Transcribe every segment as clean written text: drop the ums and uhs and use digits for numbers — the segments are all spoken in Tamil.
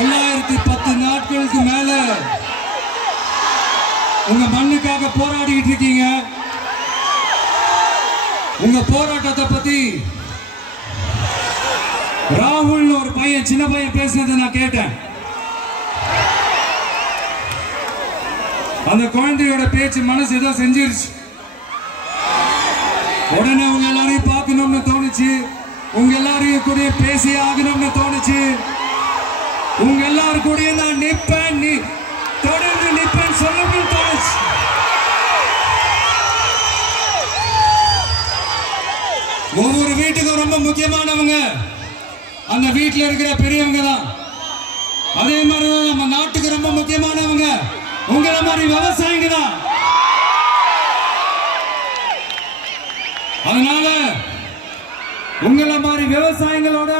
910 நாட்களுக்கு மேல உங்க மண்ணுக்காக போராடிட்டு இருக்கீங்க. உங்க போராட்டத்தை பத்தி ராகுல் ஒரு பையன், சின்ன பையன் பேசுனதை நான் கேட்டேன். அந்த குழந்தையோட பேச்சு மனசு ஏதோ செஞ்சிருச்சு. உடனே உங்க எல்லாரையும் பார்க்கணும்னு தோணுச்சு, உங்க எல்லாரையும் கூட பேசி ஆகணும்னு தோணுச்சு. உங்க எல்லாரும் கூட நான் நிப்பேன், நீ தொடர்ந்து நிப்பேன் சொல்லணும்னு தோணுச்சு. ஒவ்வொரு வீட்டுக்கும் ரொம்ப முக்கியமானவங்க அந்த வீட்டில் இருக்கிற பெரியவங்க தான். அதே மாதிரிதான் நம்ம நாட்டுக்கு ரொம்ப முக்கியமானவங்க உங்களை மாதிரி விவசாயிங்க தான். அதனால உங்களை மாதிரி விவசாயிகளோட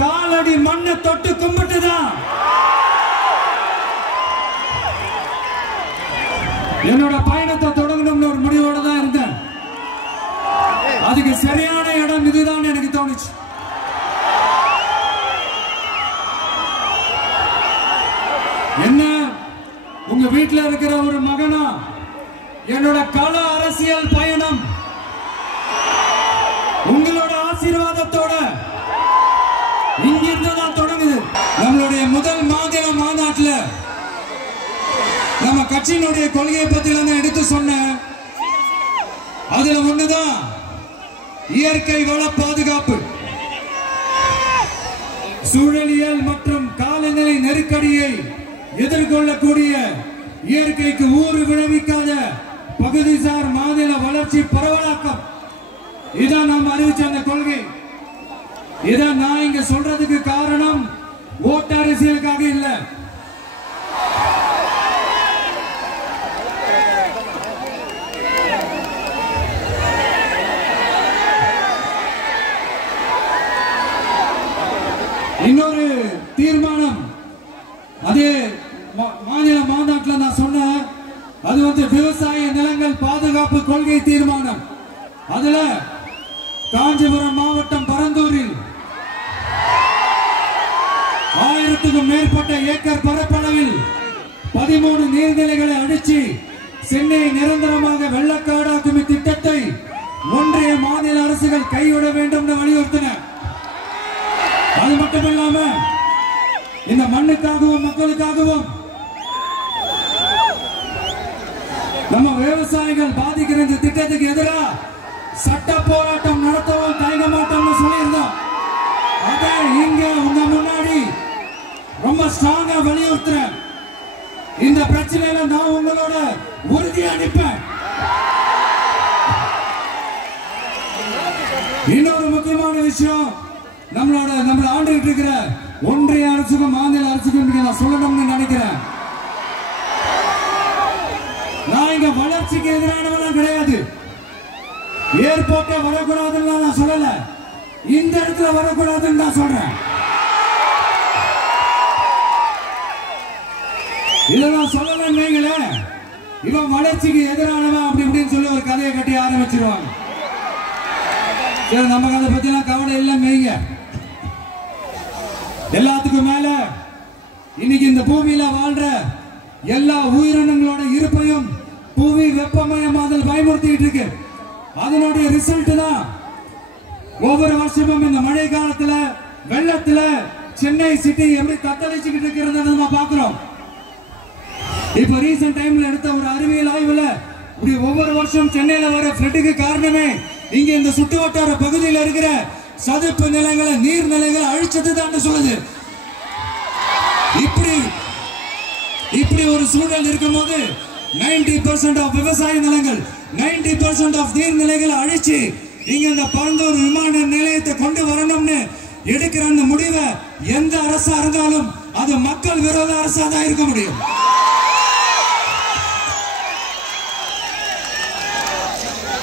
காலடி மண்ணை தொட்டு கும்பிட்டுதான் என்னோட பயணத்தை தொடங்கணும்னு ஒரு முடிவோட தான் இருந்தேன். அதுக்கு சரியான இடம் இதுதான் எனக்கு தோணுச்சு. என்ன உங்க வீட்டில் இருக்கிற ஒரு மகனா என்னோட கள அரசியல் பயணம் உங்களோட ஆசீர்வாதத்தோட இங்கிருந்து தான் தொடங்குது. நம்மளுடைய முதல் மாநில மாநாட்டில் நம்ம கட்சியினுடைய கொள்கையை பத்தி எடுத்து சொன்ன அதுல ஒண்ணுதான் இயற்கை வள பாதுகாப்பு. சூழலியல் மற்றும் காலநிலை நெருக்கடியை எதிர்கொள்ளக்கூடிய இயற்கைக்கு ஊறு விளைவிக்காத பகுதிசார் மாநில வளர்ச்சி பரவலாக்கம். இதான் நாம் அறிவிச்ச அந்த கொள்கை. இதை நான் இங்க சொல்றதுக்கு காரணம் ஓட்டு அரசியலுக்காக இல்ல. இன்னொரு தீர்மானம் அதே மாநில மாநாட்டில் நான் சொன்னேன். அது விவசாய நிலங்கள் பாதுகாப்பு கொள்கை தீர்மானம். அதுல காஞ்சிபுரம் மாவட்டம் பரந்தூரில் 1000க்கும் மேற்பட்ட ஏக்கர் பரப்பளவில் 13 நீர்நிலைகளை அடிச்சு சென்னையை நிரந்தரமாக வெள்ளக்காடாக்கும் திட்டத்தை ஒன்றிய மாநில அரசுகள் கைவிட வேண்டும் என்று வலியுறுத்தின. அது மட்டுமில்லாம இந்த மண்ணுக்காகவும் மக்களுக்காகவும் நம்ம விவசாயிகள் பாதிக்கிற இந்த திட்டத்துக்கு எதிராக சட்ட போராட்டம் நடத்தவும் தயங்க மாட்டோம்னு சொல்லியிருந்தோம். அதை இங்க உங்க முன்னாடி ரொம்ப ஸ்ட்ராங்கா வலியுறுத்துறேன். இந்த பிரச்சனையில நான் உங்களோட உறுதியா நிற்பேன். இன்னொரு முக்கியமான விஷயம், நம்மள ஆண்டுகிட்டு இருக்கிற ஒன்றிய அரசுக்கும் மாநில அரசுக்கும் நான் சொல்லணும்னு நினைக்கிறேன். நான் இங்க வளர்ச்சிக்கு எதிரானவெல்லாம் கிடையாது. ஏர்போர்ட்டே வரக்கூடாதுன்னு நான் சொல்லல, இந்த இடத்துல வரக்கூடாதுன்னு நான் சொல்றேன். இதை நான் சொல்லலன்னு இவன் வளர்ச்சிக்கு எதிரானவன் அப்படி இப்படின்னு சொல்லி ஒரு கதையை கட்டி ஆரம்பிச்சிருவாங்க. நமக்கு அதை பத்தி கவலை இல்லை மேய்ங்க. எல்லாத்துக்கும் மேல இன்னைக்கு இந்த பூமியில வாழ்ற எல்லா உயிரினங்களோட இருப்பையும் புவி வெப்பமயமாதல் பயமுறுத்திட்டு இருக்கு. அதனுடைய ரிசல்ட் தான் ஒவ்வொரு வருஷமும் இந்த மழை காலத்துல வெள்ளத்துல சென்னை சிட்டி எப்படி தத்தளிச்சுக்கிட்டு இருக்கிறத நம்ம பாக்குறோம். இப்ப ரீசன்ட் டைம்ல எடுத்த ஒரு அறிவியல் ஆய்வுல ஒவ்வொரு வருஷம் சென்னையில வர ஃப்ளட்டுக்கு காரணமே இங்க இந்த சுற்று வட்டார பகுதியில் இருக்கிற சதுப்பு நிலங்களை நீர்நிலைகளை அழிச்சது தான் சொல்லுது. இப்படி ஒரு சூழல் இருக்கும் போது 90% ஆஃப் விவசாய நிலங்கள் 90% ஆஃப் நீர்நிலைகளை அழிச்சு இங்க இந்த பரந்தூர் விமான நிலையத்தை கொண்டு வரணும்னு எடுக்கிற அந்த முடிவை எந்த அரசா இருந்தாலும் அது மக்கள் விரோத அரசா தான் இருக்க முடியும்.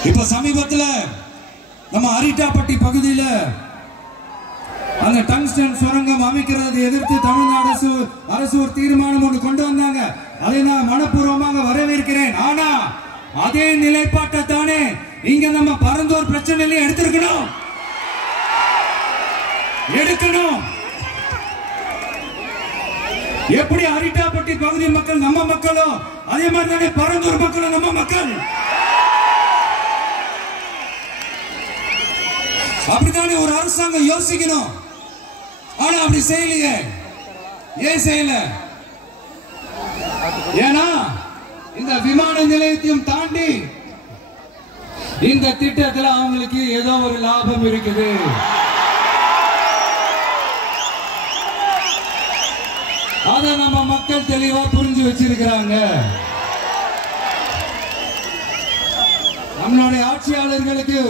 இப்ப சமீபத்துல நம்ம அரிட்டாப்பட்டி பகுதியில அந்த டங்ஸ்டன் சுரங்கம் அமைக்கிறதை எதிர்த்து தமிழ்நாடு அரசு ஒரு தீர்மானம் ஒன்று கொண்டு வந்தாங்க. அதை நான் மனப்பூர்வமாக வரவேற்கிறேன். ஆனா அதே நிலைப்பாட்டை தானே இங்க நம்ம பரந்தூர் பிரச்சனையில எடுக்கணும். எப்படி அரிட்டாப்பட்டி பகுதி மக்கள் நம்ம மக்களும் அதே மாதிரி தானே பரந்தூர் மக்களும் நம்ம மக்கள். அப்படித்தானே ஒரு அரசாங்கம் யோசிக்கணும். ஆனா அப்படி செய்யலையே. ஏன் செய்யல? ஏன்னா இந்த விமான நிலையத்தையும் தாண்டி இந்த திட்டத்தில் அவங்களுக்கு ஏதோ ஒரு லாபம் இருக்குது. அதை நம்ம மக்கள் தெளிவா புரிஞ்சு வச்சிருக்கிறாங்க. நம்மளுடைய ஆட்சியாளர்களுக்கு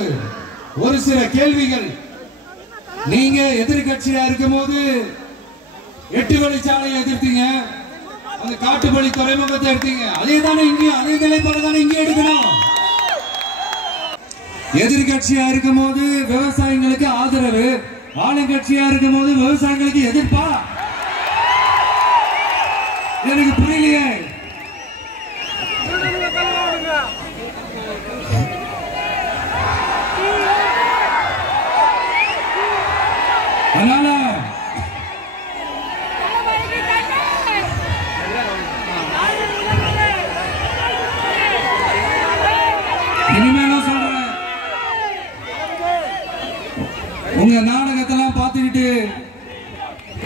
ஒரு சில கேள்விகள். நீங்க எதிர்கட்சியா இருக்கும் போது 8 வழிச்சாலையை எதிர்த்தீங்க, அந்த காட்டுப்பள்ளி துறைமுகத்தை எடுத்தீங்க. அதே தானே இங்கேயும் அதே நிலைப்பாடு தானே இங்கே எடுக்கணும். எதிர்கட்சியா இருக்கும் போது விவசாயிகளுக்கு ஆதரவு, ஆளுங்கட்சியா இருக்கும் போது விவசாயிகளுக்கு எதிர்ப்பா? எனக்கு புரியலையே. அதனால இனிமேலும் சொல்றேன், உங்க நாடகத்தெல்லாம் பார்த்துக்கிட்டு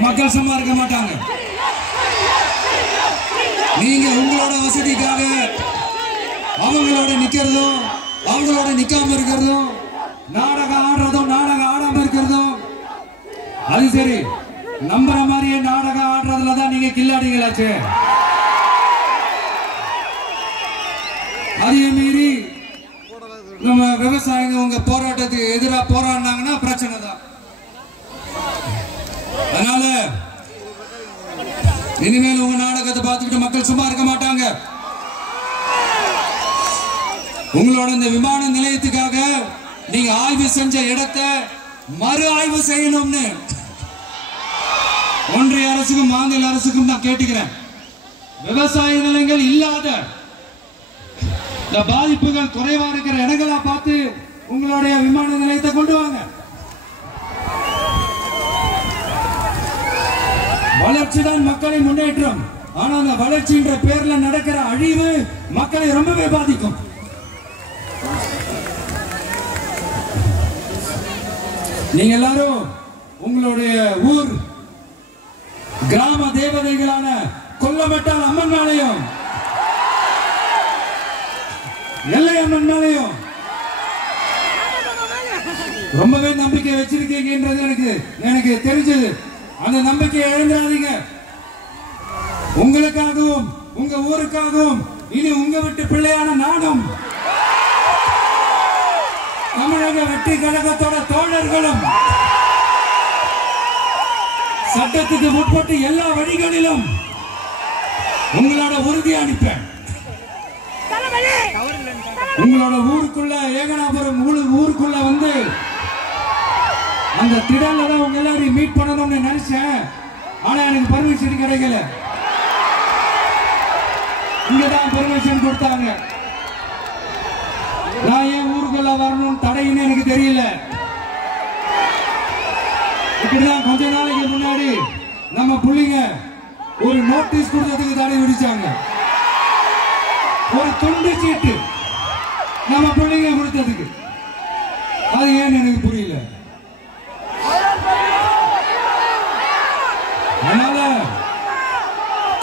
மக்கள் சும்மா இருக்க மாட்டாங்க. நீங்க உங்களோட வசதிக்காக அவங்களோட நிக்கிறதும் அவங்களோட நிக்காம இருக்கிறதும், நாடகம் ஆடுறதும் நாடகம் ஆடாம இருக்கிறதும், அது சரி. நம்புற மாதிரியே நாடகம் ஆடுறதுலதான் நீங்க கில்லாடிகளாச்சு. அதையும் மீறி நம்ம விவசாயிங்க உங்க போராட்டத்துக்கு எதிராக போராடினாங்கன்னா பிரச்சனை தான். அதனால இனிமேல் உங்க நாடகத்தை பார்த்துக்கிட்டு மக்கள் சும்மா இருக்க மாட்டாங்க. உங்களோட இந்த விமான நிலையத்துக்காக நீங்க ஆய்வு செஞ்ச இடத்தை மறு ஆய்வு செய்யணும்னு ஒன்றிய அரசுக்கும் மாநில அரசுக்கும் நான் கேட்டுக்கிறேன். விவசாய நிலங்கள் இல்லாத இந்த பாதிப்புகள் குறைவா இருக்கிற இடங்களா பார்த்து உங்களுடைய விமான நிலையத்தை கொண்டு வாங்க. வளர்ச்சி தான் மக்களின் முன்னேற்றம். ஆனா அந்த வளர்ச்சின்ற பேர்ல நடக்கிற அழிவு மக்களை ரொம்பவே பாதிக்கும். நீங்க எல்லாரும் உங்களுடைய ஊர் கிராம தேவதைகளான கொல்லமட்டால் அம்மன் மேலையும் எல்லை அம்மன் மேலையும் ரொம்பவே நம்பிக்கை வச்சிருக்கீங்கன்றது எனக்கு தெரிஞ்சது. அந்த நம்பிக்கையை இழந்துடாதீங்க. உங்களுக்காகவும் உங்க ஊருக்காகவும் இனி உங்க வீட்டு பிள்ளையான நானும் தமிழக வெற்றி கழகத்தோட தோழர்களும் சட்டத்துக்கு முற்பட்டு எல்லா வழிகளிலும் உங்களோட உறுதி அளிப்பேன். உங்களோட ஊருக்குள்ள ஏகனாபுரம் ஊருக்குள்ள வந்து அந்த திடல்ல தான் உங்க எல்லாரையும் மீட் பண்ணணும்னு நினைச்சேன். ஆனா எனக்கு பர்மிஷன் கிடைக்கல. இங்கதான் பர்மிஷன் கொடுத்தாங்க. நான் ஏன் ஊருக்குள்ள வரணும் தடைன்னு எனக்கு தெரியல. இப்படிதான் கொஞ்ச நாளைக்கு முன்னாடி நம்ம புள்ளிங்க ஒரு நோட்டீஸ் கொடுத்ததுக்கு தடை விதிச்சாங்க. ஒரு துண்டு சீட்டு நம்ம பிள்ளைங்க கொடுத்ததுக்கு. அது ஏன்னு எனக்கு புரியல. அதனால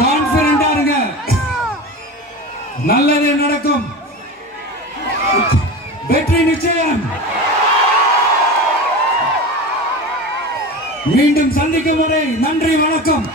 கான்பிடண்டா இருங்க, நல்லதே நடக்கும், வெற்றி நிச்சயம். மீண்டும் சந்திக்கும் வரை நன்றி, வணக்கம்.